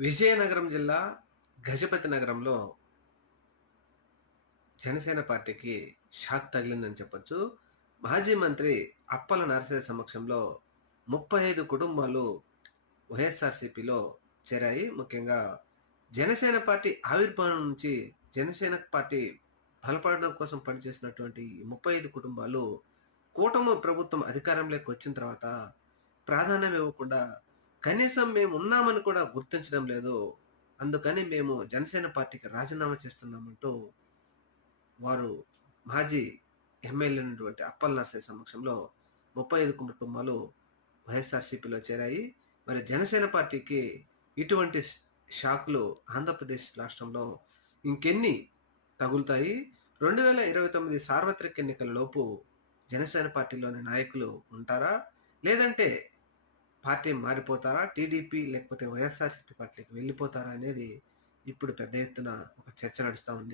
విజయనగరం జిల్లా గజపతి నగరంలో జనసేన పార్టీకి షాక్ తగిలిందని చెప్పొచ్చు. మాజీ మంత్రి అప్పల నరసయ్య సమక్షంలో 35 కుటుంబాలు వైఎస్ఆర్‌సీపీలో చేరాయి. ముఖ్యంగా జనసేన పార్టీ ఆవిర్భావం నుంచి జనసేన పార్టీ బలపడడం కోసం పనిచేసినటువంటి ఈ 35 కుటుంబాలు కూటమి ప్రభుత్వం అధికారంలోకి వచ్చిన తర్వాత ప్రాధాన్యం ఇవ్వకుండా కనీసం మేము ఉన్నామని కూడా గుర్తించడం లేదు. అందుకని మేము జనసేన పార్టీకి రాజీనామా చేస్తున్నామంటూ వారు మాజీ ఎమ్మెల్యే అయినటువంటి అప్పల నరసయ్య సమక్షంలో 35 కుటుంబాలు వైఎస్ఆర్‌సీపీలో చేరాయి. మరి జనసేన పార్టీకి ఇటువంటి షాక్‌లు ఆంధ్రప్రదేశ్ రాష్ట్రంలో ఇంకెన్ని తగులుతాయి? 2029 సార్వత్రిక ఎన్నికల లోపు జనసేన పార్టీలోని నాయకులు ఉంటారా? లేదంటే పార్టీ మారిపోతారా? టీడీపీ లేకపోతే వైఎస్ఆర్‌సీపీ పార్టీకి వెళ్ళిపోతారా అనేది ఇప్పుడు పెద్ద ఎత్తున ఒక చర్చ నడుస్తా ఉంది.